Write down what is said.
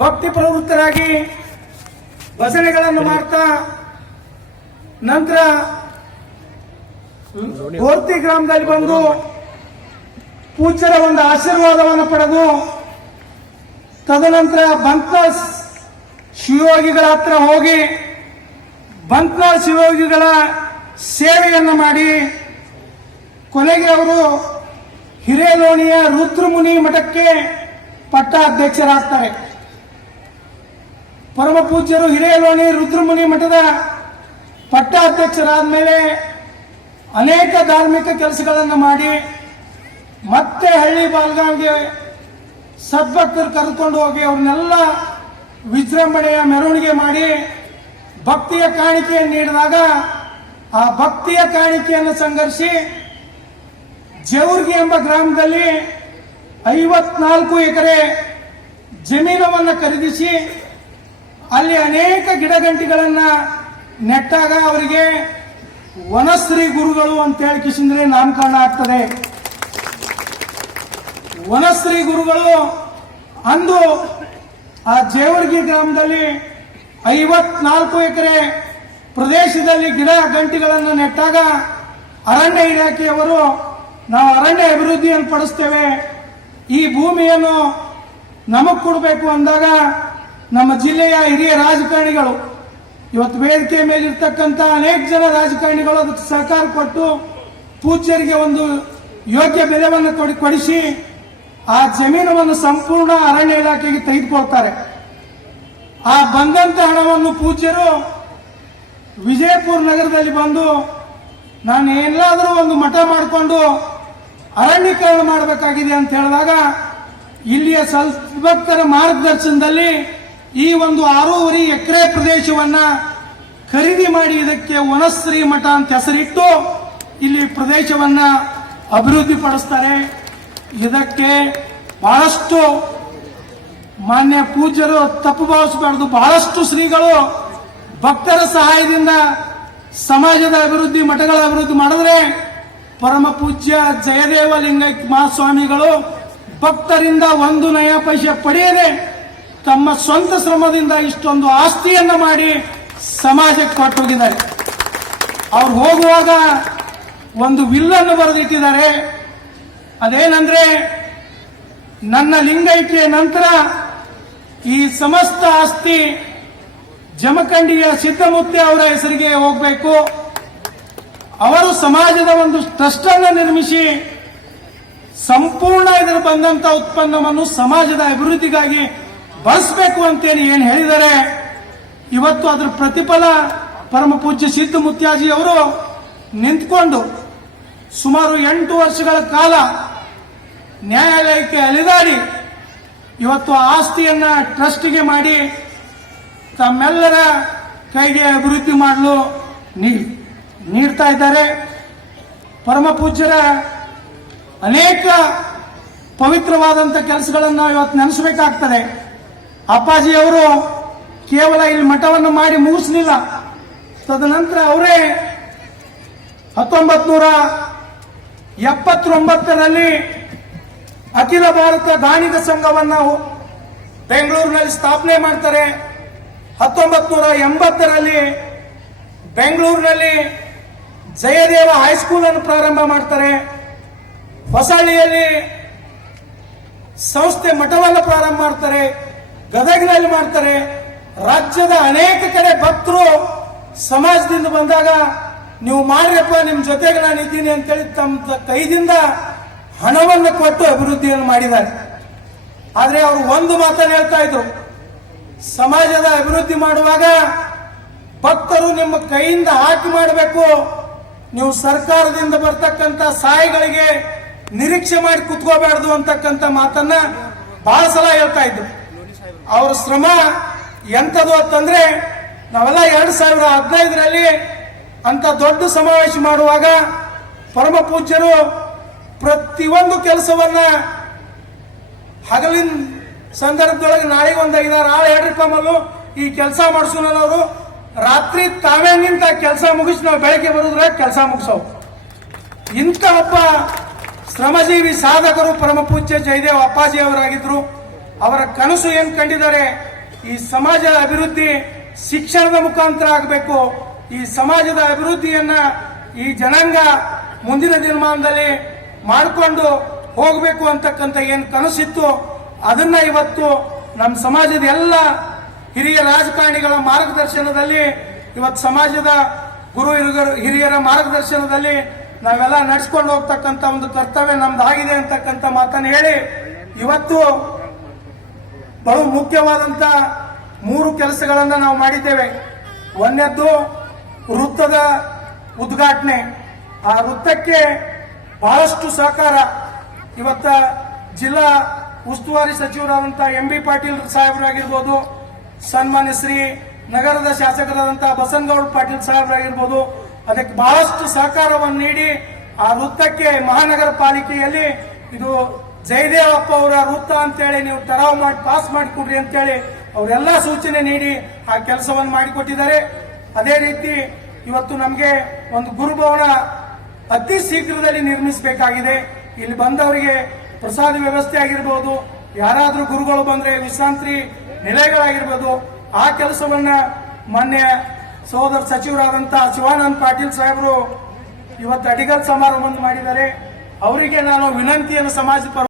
ಭಕ್ತಿ ಪ್ರವೃತ್ತರಾಗಿ ಭಜನೆಗಳನ್ನು ಮಾಡ್ತಾ ನಂತರ ಕೋರ್ತಿ ಗ್ರಾಮದಲ್ಲಿ ಬಂದು ಪೂಜ್ಯರ ಒಂದು ಆಶೀರ್ವಾದವನ್ನು ಪಡೆದು ತದನಂತರ ಬಂತಸ್ ಶಿವಯೋಗಿಗಳ ಹತ್ರ ಹೋಗಿ ಬಂಕ ಶಿವಯೋಗಿಗಳ ಸೇವೆಯನ್ನು ಮಾಡಿ ಕೊನೆಗೆ ಅವರು ಹಿರೇಲೋಣಿಯ ರುದ್ರಮುನಿ ಮಠಕ್ಕೆ ಪಟ್ಟಾಧ್ಯಕ್ಷರಾಗ್ತಾರೆ. ಪರಮ ಪೂಜ್ಯರು ಹಿರೇಲೋಣಿ ರುದ್ರಮುನಿ ಮಠದ ಪಟ್ಟಾಧ್ಯಕ್ಷರಾದ ಮೇಲೆ ಅನೇಕ ಧಾರ್ಮಿಕ ಕೆಲಸಗಳನ್ನು ಮಾಡಿ ಮತ್ತೆ ಹಳ್ಳಿ ಬಾಲ್ಗಾಂವ್ಗೆ ಸದ್ಭಕ್ತರು ಕರೆದುಕೊಂಡು ಹೋಗಿ ಅವ್ರನ್ನೆಲ್ಲ ವಿಜೃಂಭಣೆಯ ಮೆರವಣಿಗೆ ಮಾಡಿ ಭಕ್ತಿಯ ಕಾಣಿಕೆಯನ್ನು ನೀಡಿದಾಗ ಆ ಭಕ್ತಿಯ ಕಾಣಿಕೆಯನ್ನು ಸಂಘರ್ಷಿ ಜೇವರ್ಗಿ ಎಂಬ ಗ್ರಾಮದಲ್ಲಿ ಐವತ್ನಾಲ್ಕು ಎಕರೆ ಜಮೀನವನ್ನು ಖರೀದಿಸಿ ಅಲ್ಲಿ ಅನೇಕ ಗಿಡಗಂಟಿಗಳನ್ನ ನೆಟ್ಟಾಗ ಅವರಿಗೆ ವನಶ್ರೀ ಗುರುಗಳು ಅಂತ ಹೇಳಿ ಕಿಶಿಂದ್ರೆ ನಾಮಕರಣ ಆಗ್ತದೆ. ವನಶ್ರೀ ಗುರುಗಳು ಅಂದು ಆ ಜೇವರ್ಗಿ ಗ್ರಾಮದಲ್ಲಿ ಐವತ್ನಾಲ್ಕು ಎಕರೆ ಪ್ರದೇಶದಲ್ಲಿ ಗಿಡ ಗಂಟಿಗಳನ್ನು ನೆಟ್ಟಾಗ ಅರಣ್ಯ ಇಲಾಖೆಯವರು, ನಾವು ಅರಣ್ಯ ಅಭಿವೃದ್ಧಿಯನ್ನು ಪಡಿಸ್ತೇವೆ, ಈ ಭೂಮಿಯನ್ನು ನಮಗ್ ಕೊಡಬೇಕು ಅಂದಾಗ ನಮ್ಮ ಜಿಲ್ಲೆಯ ಹಿರಿಯ ರಾಜಕಾರಣಿಗಳು. ಇವತ್ತು ವೇದಿಕೆ ಮೇಲಿರ್ತಕ್ಕಂಥ ಅನೇಕ ಜನ ರಾಜಕಾರಣಿಗಳು ಅದಕ್ಕೆ ಸಹಕಾರ ಕೊಟ್ಟು ಪೂಜ್ಯರಿಗೆ ಒಂದು ಯೋಗ್ಯ ಬೆಲೆವನ್ನು ಕೊಡಿ, ಕೊಡಿಸಿ ಆ ಜಮೀನವನ್ನು ಸಂಪೂರ್ಣ ಅರಣ್ಯ ಇಲಾಖೆಗೆ ತೆಗೆದುಕೊಳ್ತಾರೆ. ಆ ಬಂದಂತ ಹಣವನ್ನು ಪೂಜ್ಯರು ವಿಜಯಪುರ ನಗರದಲ್ಲಿ ಬಂದು ನಾನು ಎಲ್ಲಾದರೂ ಒಂದು ಮಠ ಮಾಡಿಕೊಂಡು ಅರಣ್ಯೀಕರಣ ಮಾಡಬೇಕಾಗಿದೆ ಅಂತ ಹೇಳಿದಾಗ ಇಲ್ಲಿಯ ಸದ್ಭಕ್ತರ ಮಾರ್ಗದರ್ಶನದಲ್ಲಿ ಈ ಒಂದು ಆರೂವರೆ ಎಕರೆ ಪ್ರದೇಶವನ್ನ ಖರೀದಿ ಮಾಡಿ ಇದಕ್ಕೆ ವನಶ್ರೀ ಮಠ ಅಂತ ಹೆಸರಿಟ್ಟು ಇಲ್ಲಿ ಪ್ರದೇಶವನ್ನ ಅಭಿವೃದ್ಧಿ ಪಡಿಸ್ತಾರೆ ಇದಕ್ಕೆ ಬಹಳಷ್ಟು ಮಾನ್ಯ ಪೂಜ್ಯರು ತಪ್ಪು ಭಾವಿಸಬಾರದು. ಬಹಳಷ್ಟು ಶ್ರೀಗಳು ಭಕ್ತರ ಸಹಾಯದಿಂದ ಸಮಾಜದ ಅಭಿವೃದ್ಧಿ, ಮಠಗಳ ಅಭಿವೃದ್ಧಿ ಮಾಡಿದ್ರೆ ಪರಮ ಪೂಜ್ಯ ಜಯದೇವ ಲಿಂಗೈಕ್ ಮಹಾಸ್ವಾಮಿಗಳು ಭಕ್ತರಿಂದ ಒಂದು ನಯ ಪೈಸೆ ಪಡೆಯದೆ ತಮ್ಮ ಸ್ವಂತ ಶ್ರಮದಿಂದ ಇಷ್ಟೊಂದು ಆಸ್ತಿಯನ್ನ ಮಾಡಿ ಸಮಾಜಕ್ಕೆ ಕೊಟ್ಟೋಗಿದ್ದಾರೆ. ಅವ್ರು ಹೋಗುವಾಗ ಒಂದು ವಿಲ್ಲನ್ನು ಬರೆದಿಟ್ಟಿದ್ದಾರೆ. ಅದೇನಂದ್ರೆ, ನನ್ನ ಲಿಂಗೈಕ್ಯ ನಂತರ ಈ ಸಮಸ್ತ ಆಸ್ತಿ ಜಮಖಂಡಿಯ ಸಿದ್ದಮೂರ್ತಿ ಅವರ ಹೆಸರಿಗೆ ಹೋಗಬೇಕು. ಅವರು ಸಮಾಜದ ಒಂದು ಟ್ರಸ್ಟ್ ಅನ್ನು ನಿರ್ಮಿಸಿ ಸಂಪೂರ್ಣ ಇದರ ಬಂದಂತ ಉತ್ಪನ್ನವನ್ನು ಸಮಾಜದ ಅಭಿವೃದ್ಧಿಗಾಗಿ ಬಳಸಬೇಕು ಅಂತೇಳಿ ಏನು ಹೇಳಿದರೆ, ಇವತ್ತು ಅದರ ಪ್ರತಿಫಲ ಪರಮ ಪೂಜ್ಯ ಸಿದ್ಧ ಮುತ್ಯಾಜಿ ಅವರು ನಿಂತ್ಕೊಂಡು ಸುಮಾರು ಎಂಟು ವರ್ಷಗಳ ಕಾಲ ನ್ಯಾಯಾಲಯಕ್ಕೆ ಅಲಿದಾಡಿ ಇವತ್ತು ಆಸ್ತಿಯನ್ನ ಟ್ರಸ್ಟ್ಗೆ ಮಾಡಿ ತಮ್ಮೆಲ್ಲರ ಕೈಗೆ ಅಭಿವೃದ್ಧಿ ಮಾಡಲು ನೀಡ್ತಾ ಇದ್ದಾರೆ. ಪರಮ ಪೂಜ್ಯರ ಅನೇಕ ಪವಿತ್ರವಾದಂಥ ಕೆಲಸಗಳನ್ನು ಇವತ್ತು ನೆನೆಸಬೇಕಾಗ್ತದೆ. ಅಪ್ಪಾಜಿಯವರು ಕೇವಲ ಇಲ್ಲಿ ಮಠವನ್ನು ಮಾಡಿ ಮುಗಿಸಲಿಲ್ಲ. ತದನಂತರ ಅವರೇ ಹತ್ತೊಂಬತ್ ನೂರ ಎಪ್ಪತ್ತೊಂಬತ್ತರಲ್ಲಿ ಅಖಿಲ ಭಾರತ ದಾನಿಗ ಸಂಘವನ್ನು ಬೆಂಗಳೂರಿನಲ್ಲಿ ಸ್ಥಾಪನೆ ಮಾಡ್ತಾರೆ. ಹತ್ತೊಂಬತ್ ನೂರ ಎಂಬತ್ತರಲ್ಲಿ ಬೆಂಗಳೂರಿನಲ್ಲಿ ಜಯದೇವ ಹೈಸ್ಕೂಲ್ ಅನ್ನು ಪ್ರಾರಂಭ ಮಾಡ್ತಾರೆ. ಹೊಸಳ್ಳಿಯಲ್ಲಿ ಸಂಸ್ಥೆ ಮಠವನ್ನು ಪ್ರಾರಂಭ ಮಾಡ್ತಾರೆ. ಗದಗಿನಲ್ಲಿ ಮಾಡ್ತಾರೆ. ರಾಜ್ಯದ ಅನೇಕ ಕಡೆ ಭಕ್ತರು ಸಮಾಜದಿಂದ ಬಂದಾಗ, ನೀವು ಮಾಡ್ರಪ್ಪ, ನಿಮ್ ಜೊತೆಗೆ ನಾನು ಇದ್ದೀನಿ ಅಂತೇಳಿ ತಮ್ಮ ಕೈದಿಂದ ಹಣವನ್ನು ಕೊಟ್ಟು ಅಭಿವೃದ್ಧಿಯನ್ನು ಮಾಡಿದ್ದಾರೆ. ಆದರೆ ಅವರು ಒಂದು ಮಾತನ್ನು ಹೇಳ್ತಾ ಇದ್ರು. ಸಮಾಜದ ಅಭಿವೃದ್ಧಿ ಮಾಡುವಾಗ ಭಕ್ತರು ನಿಮ್ಮ ಕೈಯಿಂದ ಹಾಕಿ ಮಾಡಬೇಕು. ನೀವು ಸರ್ಕಾರದಿಂದ ಬರ್ತಕ್ಕಂಥ ಸಹಾಯಗಳಿಗೆ ನಿರೀಕ್ಷೆ ಮಾಡಿ ಕುತ್ಕೋಬಾರ್ದು ಅಂತಕ್ಕಂಥ ಮಾತನ್ನ ಬಹಳ ಸಲ ಹೇಳ್ತಾ ಇದ್ರು. ಅವ್ರ ಶ್ರಮ ಎಂಥದ್ದು ಅಂತಂದ್ರೆ ನಾವೆಲ್ಲ ಎರಡು ಸಾವಿರದ ಹದಿನೈದರಲ್ಲಿ ಅಂತ ದೊಡ್ಡ ಸಮಾವೇಶ ಮಾಡುವಾಗ ಪರಮ ಪೂಜ್ಯರು ಪ್ರತಿಯೊಂದು ಕೆಲಸವನ್ನ ಹಗಲಿನ ಸಂದರ್ಭದೊಳಗೆ ನಾಳೆ ಒಂದು ಐದಾರು ಆಳು ಹೇಳ್ರಿ ತಮ್ಮಲ್ಲೂ ಈ ಕೆಲಸ ಮಾಡಿಸೋಣ ಅವರು ರಾತ್ರಿ ತಾವೇ ನಿಂತ ಕೆಲಸ ಮುಗಿಸಿ ನಾವು ಬೆಳಗ್ಗೆ ಬರೋದ್ರ ಕೆಲಸ ಮುಗಿಸೋವು ಇಂಥ ಒಬ್ಬ ಶ್ರಮಜೀವಿ ಸಾಧಕರು ಪರಮ ಪೂಜ್ಯ ಜಯದೇವ್ ಅಪ್ಪಾಜಿ ಅವರಾಗಿದ್ರು ಅವರ ಕನಸು ಏನ್ ಕಂಡಿದ್ದಾರೆ? ಈ ಸಮಾಜದ ಅಭಿವೃದ್ಧಿ ಶಿಕ್ಷಣದ ಮುಖಾಂತರ ಆಗಬೇಕು. ಈ ಸಮಾಜದ ಅಭಿವೃದ್ಧಿಯನ್ನ ಈ ಜನಾಂಗ ಮುಂದಿನ ದಿನಮಾನದಲ್ಲಿ ಮಾಡಿಕೊಂಡು ಹೋಗಬೇಕು ಅಂತಕ್ಕಂಥ ಏನ್ ಕನಸಿತ್ತು, ಅದನ್ನ ಇವತ್ತು ನಮ್ಮ ಸಮಾಜದ ಎಲ್ಲ ಹಿರಿಯ ರಾಜಕಾರಣಿಗಳ ಮಾರ್ಗದರ್ಶನದಲ್ಲಿ, ಇವತ್ತು ಸಮಾಜದ ಗುರು ಹಿರಿಯರ- ಹಿರಿಯರ ಮಾರ್ಗದರ್ಶನದಲ್ಲಿ ನಾವೆಲ್ಲ ನಡೆಸ್ಕೊಂಡು ಹೋಗ್ತಕ್ಕಂಥ ಒಂದು ಕರ್ತವ್ಯ ನಮ್ದಾಗಿದೆ ಅಂತಕ್ಕಂಥ ಮಾತನ್ನು ಹೇಳಿ, ಇವತ್ತು ಬಹು ಮುಖ್ಯವಾದಂತ ಮೂರು ಕೆಲಸಗಳನ್ನು ನಾವು ಮಾಡಿದ್ದೇವೆ. ಒಂದೆದ್ದು ವೃತ್ತದ ಉದ್ಘಾಟನೆ. ಆ ವೃತ್ತಕ್ಕೆ ಬಹಳಷ್ಟು ಸಹಕಾರ. ಇವತ್ತ ಜಿಲ್ಲಾ ಉಸ್ತುವಾರಿ ಸಚಿವರಾದಂತಹ ಎಂ ಬಿ ಪಾಟೀಲ್ ಸಾಹೇಬರಾಗಿರ್ಬೋದು, ಸನ್ಮಾನ್ಯ ಶ್ರೀ ನಗರದ ಶಾಸಕರಾದಂತಹ ಬಸನಗೌಡ ಪಾಟೀಲ್ ಸಾಹೇಬರಾಗಿರ್ಬೋದು, ಅದಕ್ಕೆ ಬಹಳಷ್ಟು ಸಹಕಾರವನ್ನು ನೀಡಿ ಆ ವೃತ್ತಕ್ಕೆ ಮಹಾನಗರ ಪಾಲಿಕೆಯಲ್ಲಿ ಇದು ಜಯದೇವಪ್ಪ ಅವರ ವೃತ್ತ ಅಂತೇಳಿ ನೀವು ತರಾವ್ ಮಾಡಿ, ಪಾಸ್ ಮಾಡಿಕೊಡ್ರಿ ಅಂತೇಳಿ ಅವರೆಲ್ಲ ಸೂಚನೆ ನೀಡಿ ಆ ಕೆಲಸವನ್ನು ಮಾಡಿಕೊಟ್ಟಿದ್ದಾರೆ. ಅದೇ ರೀತಿ ಇವತ್ತು ನಮಗೆ ಒಂದು ಗುರುಭವನ ಅತಿ ಶೀಘ್ರದಲ್ಲಿ ನಿರ್ಮಿಸಬೇಕಾಗಿದೆ. ಇಲ್ಲಿ ಬಂದವರಿಗೆ ಪ್ರಸಾದ ವ್ಯವಸ್ಥೆ ಆಗಿರ್ಬೋದು, ಯಾರಾದರೂ ಗುರುಗಳು ಬಂದ್ರೆ ವಿಶ್ರಾಂತಿ ನಿಲಯಗಳಾಗಿರ್ಬೋದು, ಆ ಕೆಲಸವನ್ನ ಮೊನ್ನೆ ಸಹೋದರ ಸಚಿವರಾದಂತಹ ಶಿವಾನಂದ್ ಪಾಟೀಲ್ ಸಾಹೇಬರು ಇವತ್ತು ಅಡಿಗಲ್ ಸಮಾರಂಭ ಮಾಡಿದ್ದಾರೆ. ಅವರಿಗೆ ನಾನು ವಿನಂತಿಯನ್ನು ಸಮಾಜ